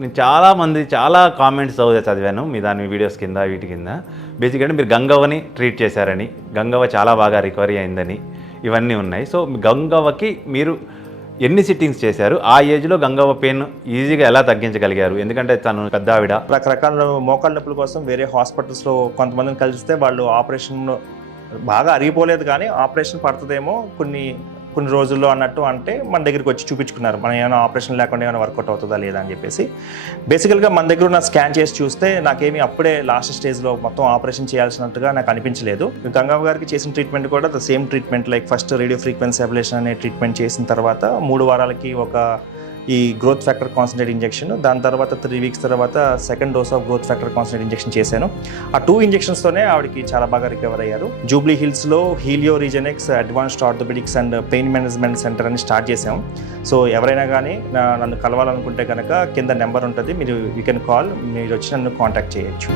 నేను చాలామంది చాలా కామెంట్స్ చదివాను మీ దాని వీడియోస్ కింద వీటి కింద. బేసిక్గా మీరు గంగవ్వని ట్రీట్ చేశారని. గంగవ్వ చాలా బాగా రికవరీ అయిందని ఇవన్నీ ఉన్నాయి. సో గంగవ్వకి మీరు ఎన్ని సిట్టింగ్స్ చేశారు? ఆ ఏజ్లో గంగవ్వ పెయిన్ ఈజీగా ఎలా తగ్గించగలిగారు? ఎందుకంటే తను పెద్ద ఆవిడ రకరకాల మోకాళ్ళ నొప్పుల కోసం వేరే హాస్పిటల్స్లో కొంతమందిని కలిస్తే వాళ్ళు ఆపరేషన్ బాగా అరిగిపోలేదు కానీ ఆపరేషన్ పడుతుందేమో కొన్ని కొన్ని రోజుల్లో అన్నట్టు అంటే మన దగ్గరికి వచ్చి చూపించుకున్నారు. మనం ఏమైనా ఆపరేషన్ లేకుండా ఏమైనా వర్కౌట్ అవుతుందా లేదా అని చెప్పేసి. బేసికల్గా మన దగ్గర ఉన్న స్కాన్ చేసి చూస్తే నాకేమి అప్పుడే లాస్ట్ స్టేజ్లో మొత్తం ఆపరేషన్ చేయాల్సినట్టుగా నాకు అనిపించలేదు. గంగమ్మ గారికి చేసిన ట్రీట్మెంట్ కూడా the same treatment like first radio frequency ablation అనే ట్రీట్మెంట్ చేసిన తర్వాత మూడు వారాలకి ఒక ఈ గ్రోత్ ఫ్యాక్టర్ కాన్సన్ట్రేట్ ఇంజెక్షన్ దాని తర్వాత త్రీ వీక్స్ తర్వాత second dose of growth factor concentrate injection చేశాను. ఆ టూ ఇంజెక్షన్స్తోనే ఆవిడకి చాలా బాగా రికవర్ అయ్యారు. జూబ్లీ హిల్స్లో Helio Regenex advanced orthopaedics and pain management centre అని స్టార్ట్ చేశాము. సో ఎవరైనా కానీ నన్ను కలవాలనుకుంటే కనుక కింద నెంబర్ ఉంటుంది. మీరు యూ కెన్ కాల్ మీరు వచ్చి నన్ను కాంటాక్ట్ చేయొచ్చు.